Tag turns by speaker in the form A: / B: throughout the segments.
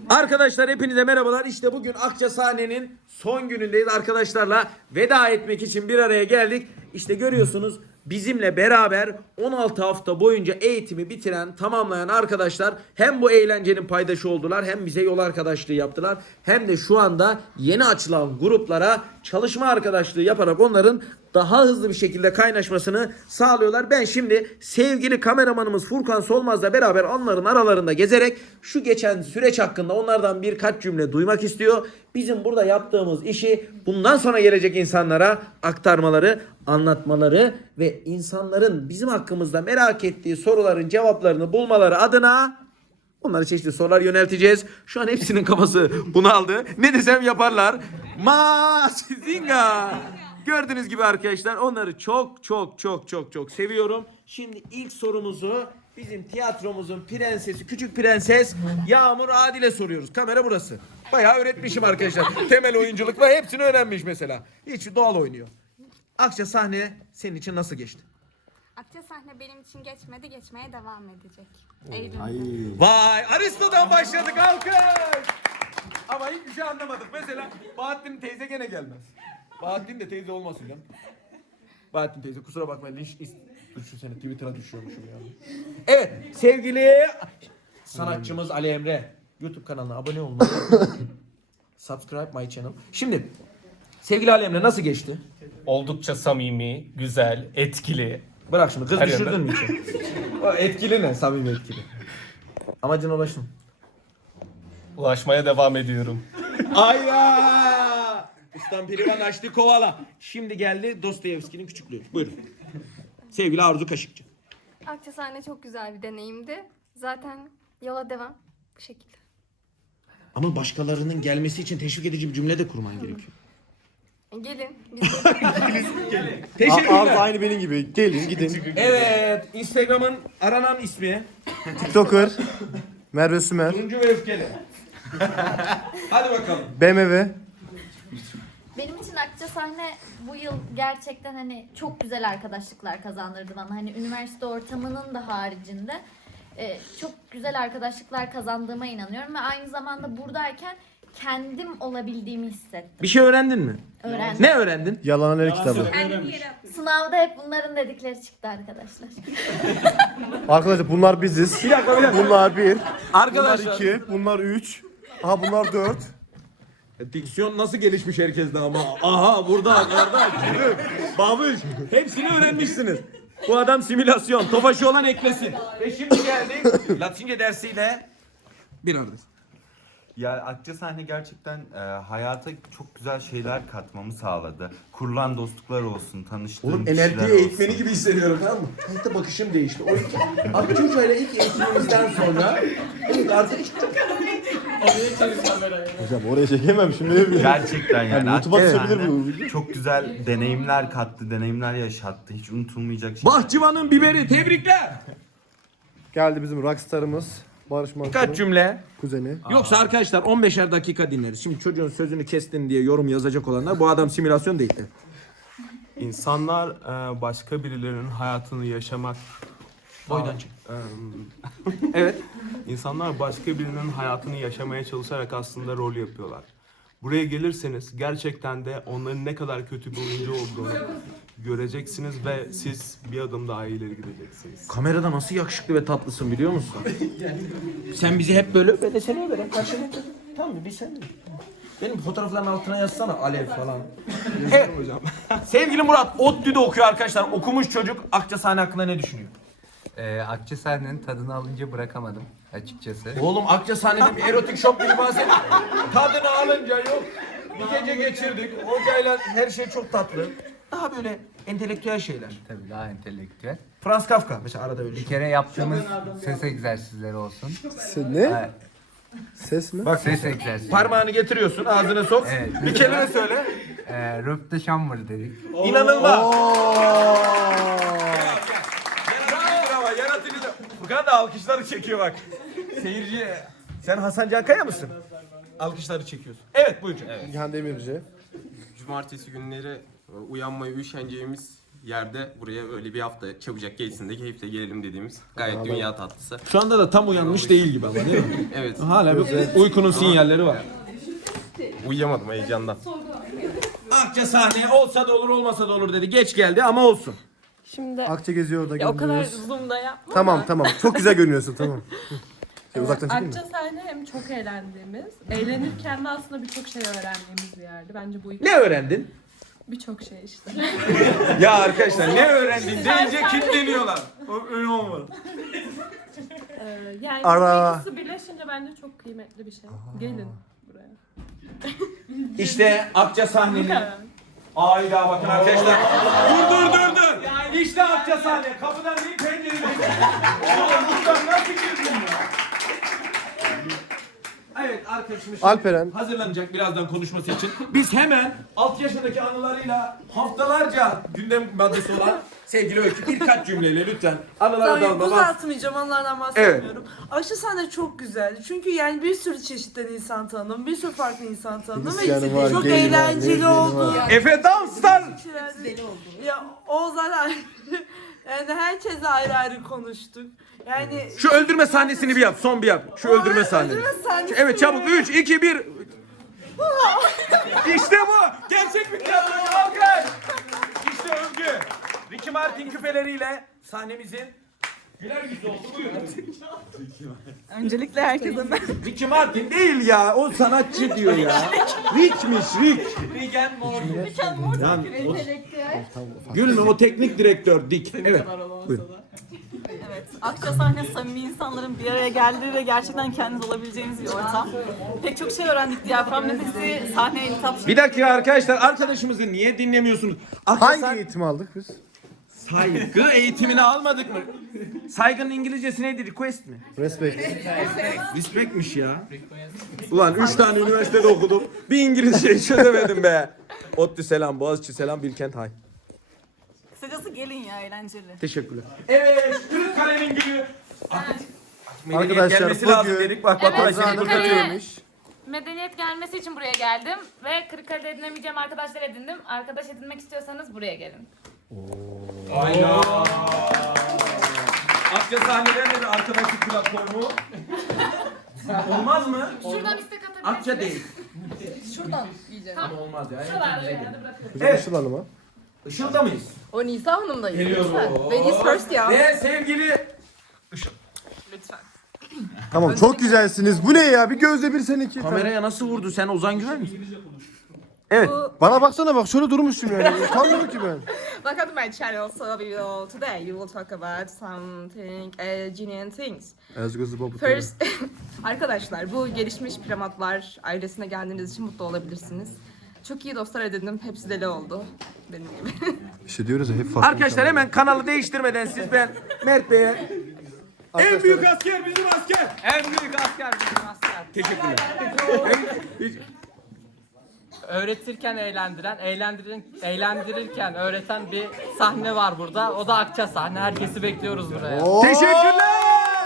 A: Arkadaşlar hepinize merhabalar. İşte bugün Akça sahnenin son günündeyiz. Arkadaşlarla veda etmek için bir araya geldik. İşte görüyorsunuz bizimle beraber 16 hafta boyunca eğitimi bitiren, tamamlayan arkadaşlar hem bu eğlencenin paydaşı oldular, hem bize yol arkadaşlığı yaptılar, hem de şu anda yeni açılan gruplara çalışma arkadaşlığı yaparak onların daha hızlı bir şekilde kaynaşmasını sağlıyorlar. Ben şimdi sevgili kameramanımız Furkan Solmaz'la beraber onların aralarında gezerek şu geçen süreç hakkında onlardan birkaç cümle duymak istiyor. Bizim burada yaptığımız işi bundan sonra gelecek insanlara aktarmaları, anlatmaları ve insanların bizim hakkımızda merak ettiği soruların cevaplarını bulmaları adına onlara çeşitli sorular yönelteceğiz. Şu an hepsinin kafası bunaldı. Ne desem yaparlar. Mazinga. Gördüğünüz gibi arkadaşlar onları çok seviyorum. Şimdi ilk sorumuzu bizim tiyatromuzun prensesi, küçük prenses Yağmur Adil'e soruyoruz. Kamera burası. Bayağı öğretmişim arkadaşlar. Temel oyunculuk ve hepsini öğrenmiş mesela. Hiç doğal oynuyor. Akça sahne senin için nasıl geçti?
B: Akça sahne benim için geçmedi, geçmeye devam edecek. Eylül'de.
A: Vay, Aristo'dan başladık, alkış. Ama hiçbir şey anlamadık. Mesela Bahattin teyze gene gelmez. Bahattin de teyze olmasın ya. Bahattin teyze kusura bakmayın. Düşünsene Twitter'a düşüyormuşum yani. Evet sevgili sanatçımız Ali Emre. YouTube kanalına abone olmayı. Subscribe my channel. Şimdi sevgili Ali Emre nasıl geçti?
C: Oldukça samimi, güzel, etkili.
A: Bırak şimdi kız
C: Her
A: düşürdün
C: yönden.
A: mü için? O etkili ne? Samimi etkili. Amacına ulaştın.
C: Ulaşmaya devam ediyorum.
A: Ayva! Ustam Pirivan açtı kovala. Şimdi geldi Dostoyevski'nin küçüklüğü. Buyurun. Sevgili Arzu Kaşıkçı.
B: Akça sahne çok güzel bir deneyimdi. Zaten yola devam bu şekilde.
A: Ama başkalarının gelmesi için teşvik edici bir cümle de kurman gerekiyor.
B: Gelin. Biz de
A: Teşekkürler.
D: Aynı benim gibi. Gelin gidin.
A: Evet, Instagram'ın aranan ismi
D: TikToker. Merve Sümer.
A: Turuncu ve Öfkeli. Hadi bakalım.
D: BMW.
E: Benim için Akça sahne bu yıl gerçekten hani çok güzel arkadaşlıklar kazandırdı bana. Hani üniversite ortamının da haricinde çok güzel arkadaşlıklar kazandığıma inanıyorum ve aynı zamanda buradayken kendim olabildiğimi hissettim.
A: Bir şey öğrendin mi?
E: Öğrendim.
A: Ne öğrendin?
D: Yalanlar kitabı.
E: Sınavda hep bunların dedikleri çıktı arkadaşlar.
D: Arkadaşlar bunlar biziz.
A: Bir dakika.
D: Bunlar 1. Bunlar
A: Arkadaşlar.
D: 2. Bunlar 3. Aha bunlar 4.
A: Diksiyon nasıl gelişmiş herkeste ama. Aha burada kardeş, gülüm, babuş. Hepsini öğrenmişsiniz. Bu adam simülasyon. Tofaşı olan eklesin. Ve şimdi geldik Latince dersiyle bir arada.
F: Ya Akça sahne gerçekten hayata çok güzel şeyler katmamı sağladı. Kurulan dostluklar olsun, tanıştığım kişiler olsun.
A: gibi hissediyorum, tamam mı? Hayatta bakışım değişti. O ilk Akça Hoca'yla ilk eğitimimizden sonra artık
D: Hocam oraya çekemem şimdi.
F: Gerçekten yani
D: YouTube'a
F: Akça
D: düşebilir
F: sahne
D: bu video.
F: çok güzel deneyimler kattı, deneyimler yaşattı. Hiç unutulmayacak şeyler.
A: Bahçıvanın biberi, tebrikler.
D: Geldi bizim rockstarımız. Barış
A: Kaç
D: Manço'nun
A: cümle?
D: kuzeni.
A: Yoksa arkadaşlar 15'er dakika dinleriz. Şimdi çocuğun sözünü kestin diye yorum yazacak olanlar bu adam simülasyon değil de.
G: İnsanlar başka birilerinin hayatını yaşamak
A: Boydan çık.
G: e,
A: Evet.
G: insanlar başka birinin hayatını yaşamaya çalışarak aslında rol yapıyorlar. Buraya gelirseniz gerçekten de onların ne kadar kötü bir oyuncu olduğunu göreceksiniz ve siz bir adım daha ileri gideceksiniz.
A: Kamerada nasıl yakışıklı ve tatlısın biliyor musun? Sen bizi hep böyle öpe de seni öperim. Kaçını tamam mı? Bir sen de. Benim fotoğrafların altına yazsana alev falan. Evet hocam. Sevgili Murat, ODTÜ'de okuyor arkadaşlar. Okumuş çocuk. Akça sahne hakkında ne düşünüyor?
H: Akça sahnenin tadını alınca bırakamadım açıkçası.
A: Oğlum Akça sahnede bir erotik şok gibi bahset. Tadını alınca yok. Bir gece geçirdik. Hocayla her şey çok tatlı. Daha böyle entelektüel şeyler.
H: Tabii daha entelektüel.
A: Franz Kafka mesela arada öyle
H: Bir kere yaptığımız ses egzersizleri olsun.
D: Ne?
H: Evet,
D: Ses mi?
A: Bak
H: ses egzersizi.
A: parmağını getiriyorsun, ağzına sok.
H: Evet.
A: Bir kelime söyle.
H: Röp de şambır dedik.
A: İnanılmaz. Yaratıcı ama yaratıcı. Furkan da alkışları çekiyor bak. Seyirci. Sen Hasan Cankaya mısın? Alkışları çekiyorsun. Evet buyur. Evet.
D: Nihan Demirci.
I: Cumartesi günleri uyanmaya üşeneceğimiz yerde buraya öyle bir hafta çabucak geçsin de keyifle gelelim dediğimiz gayet dünya tatlısı.
A: Şu anda da tam uyanmış değil gibi ama değil mi?
I: Evet.
A: Hala bir uykunun sinyalleri var.
I: Uyuyamadım heyecandan.
A: Akça sahne olsa da olur olmasa da olur dedi. Geç geldi ama olsun.
J: Şimdi
D: Akça geziyor da
J: ya o kadar
D: görünüyoruz.
J: zoom'da yapma.
D: Tamam tamam. Çok güzel görünüyorsun tamam. Uzaktan çekeyim mi?
J: Akça sahne hem çok eğlendiğimiz, eğlenirken de aslında birçok şey öğrendiğimiz bir yerdi. Bence bu
A: Ne öğrendin?
J: birçok şey işte.
A: Ya arkadaşlar ne öğrendin deyince kilitleniyorlar. Öyle olmadı.
J: Yani
D: Ara.
J: bu ikisi birleşince bence çok kıymetli bir şey. Gelin buraya.
A: İşte Akça
J: Bu
A: sahnenin.
J: kadar.
A: Ayda bakın arkadaşlar. Dur. İşte Akça sahne. Kapıdan değil pencereden. Oğlum buradan nasıl girdin ya? Evet arkadaşımız şimdi
D: Alperen.
A: hazırlanacak birazdan konuşması için. Biz hemen 6 yaşındaki anılarıyla haftalarca gündem maddesi olan sevgili Öykü birkaç cümleyle lütfen anılara dalma.
K: Uzatmayacağım, onlardan bahsetmiyorum. Akça sahne çok güzel. Çünkü yani bir sürü çeşitten insan tanıdım. Bir sürü farklı insan tanıdım.
D: Hristiyanı var,
K: Çok
D: geyi var,
K: eğlenceli
D: lezbiyeni
K: oldu.
D: var.
A: Efe danslar.
K: Ya o zaten yani herkese ayrı ayrı konuştuk. Yani
A: Şu öldürme sahnesini bir yap. Son bir yap. Şu öldürme sahnesi.
K: öldürme sahnesi
A: Evet
K: mi?
A: çabuk 3 2 1. İşte bu. Gerçek bir tiyatro. Alkış. İşte Övgü. Ricky Martin küpeleriyle sahnemizin güler yüzü oldu. Buyurun.
K: öncelikle herkese ben.
A: Ricky Martin değil ya. O sanatçı diyor ya. Rick'miş Rick. Gülme o teknik direktör Dick. Evet. Buyurun.
K: Evet, Akça sahne samimi insanların bir araya geldiği ve gerçekten kendiniz olabileceğiniz bir ortam. Pek çok şey öğrendik. Diyafram nefesi, sahneye hitap.
A: Bir dakika arkadaşlar arkadaşımızı niye dinlemiyorsunuz?
D: Hangi eğitimi aldık biz?
A: Saygı eğitimini almadık mı? Saygının İngilizcesi neydi? Request mi?
D: Respect.
A: Respect'miş ya. Ulan 3 tane üniversitede okudum. Bir İngilizceyi çözemedim be. ODTÜ selam, Boğaziçi selam, Bilkent hay.
K: Kısacası gelin ya, eğlenceli.
A: Teşekkürler. Evet, Kırıkkale'nin gülü.
D: Arkadaşlar
A: gelmesi lazım
D: bugün
A: dedik. Bak
B: Evet,
A: Baturay seni
B: Kırıkkale.
A: kurtarıyormuş.
B: Medeniyet gelmesi için buraya geldim ve Kırıkkale'de edinemeyeceğim arkadaşlar edindim. Arkadaş edinmek istiyorsanız buraya gelin.
A: Aynen. Akça sahnelerinde de arkadaşlık platformu. Olmaz mı?
B: Şuradan istek atabilirsiniz.
A: Akça değil.
B: Şuradan yiyeceğim.
A: Ama olmaz ya.
B: Şuralarda yani bırakıyorum.
D: Hocam Işıl Hanım'a.
A: Işıl'da mıyız?
J: O Nisa Hanım'dayız.
A: Geliyoruz.
J: Ladies first ya.
A: Ve sevgili
J: Lütfen.
D: Tamam çok güzelsiniz. Bu ne ya? Bir gözle bir seninki.
A: kameraya nasıl vurdu? Sen Ozan Güven misin? Evet.
D: Bana baksana bak şöyle durmuşsun yani. Utanmadım ki ben.
J: Welcome to my channel. So we will today you will talk about something genuine things.
D: Ezgözü babu.
J: First, arkadaşlar bu gelişmiş primatlar ailesine geldiğiniz için mutlu olabilirsiniz. Çok iyi dostlar edindim. Hepsi deli oldu. Benim gibi.
D: İşte diyoruz ya hep farklı.
A: Arkadaşlar hemen kanalı değiştirmeden siz ben Mert Bey'e en büyük asker bizim asker.
H: En büyük asker bizim asker.
A: Teşekkürler.
H: Öğretirken eğlendiren, eğlendirirken öğreten bir sahne var burada. O da Akça sahne. Herkesi bekliyoruz buraya.
A: Teşekkürler.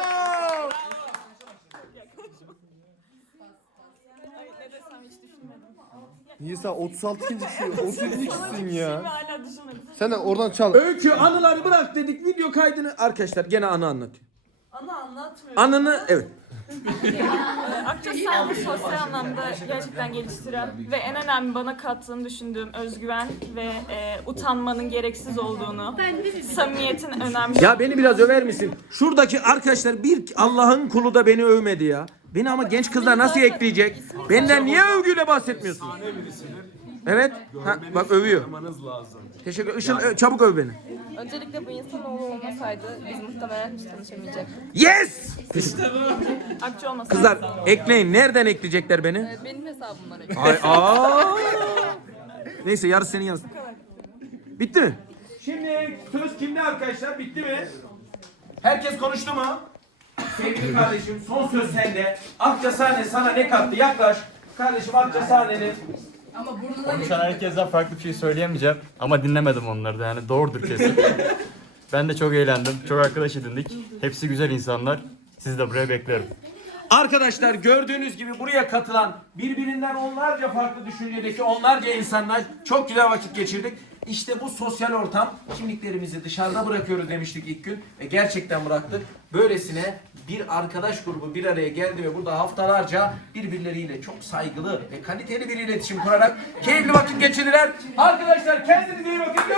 D: Nisa 36. kişi. 32. kişisin ya. Sen de oradan çal.
A: Öykü anıları bırak dedik video kaydını. Arkadaşlar gene anı anlatıyor.
K: Ana anlatmıyorum.
A: Anını evet.
J: Akça sahne sosyal anlamda gerçekten geliştiren ve en önemli bana kattığını düşündüğüm özgüven ve utanmanın gereksiz olduğunu, samimiyetin önemli.
A: Ya beni biraz över misin? Şuradaki arkadaşlar bir Allah'ın kulu da beni övmedi ya. Beni ama genç kızlar nasıl ekleyecek? Benden niye övgüyle bahsetmiyorsun? Evet. Ha, bak övüyor.
G: lazım.
A: Teşekkür. Işıl çabuk öv beni.
J: Öncelikle bu insanoğlu olmasaydı biz muhtemelen hiç tanışamayacaktık.
A: Yes!
J: Akça olmasaydı.
A: Kızlar ekleyin. Nereden ekleyecekler beni?
J: Benim hesabımdan
A: Ay aa. Neyse yarısı senin yarısı. Bitti mi? Şimdi söz kimde arkadaşlar? Bitti mi? Herkes konuştu mu? Sevgili kardeşim son söz sende. Akça sahne sana ne kattı? Yaklaş. Kardeşim Akça sahnenin.
L: Konuşan herkesten farklı bir şey söyleyemeyeceğim ama dinlemedim onları da yani doğrudur kesin. Ben de çok eğlendim, çok arkadaş edindik. Hepsi güzel insanlar. Sizi de buraya beklerim.
A: Arkadaşlar gördüğünüz gibi buraya katılan birbirinden onlarca farklı düşüncedeki onlarca insanlar çok güzel vakit geçirdik. İşte bu sosyal ortam. Kimliklerimizi dışarıda bırakıyoruz demiştik ilk gün ve gerçekten bıraktık. Böylesine bir arkadaş grubu bir araya geldi ve burada haftalarca birbirleriyle çok saygılı ve kaliteli bir iletişim kurarak keyifli vakit geçirdiler. Arkadaşlar kendinize iyi bakın.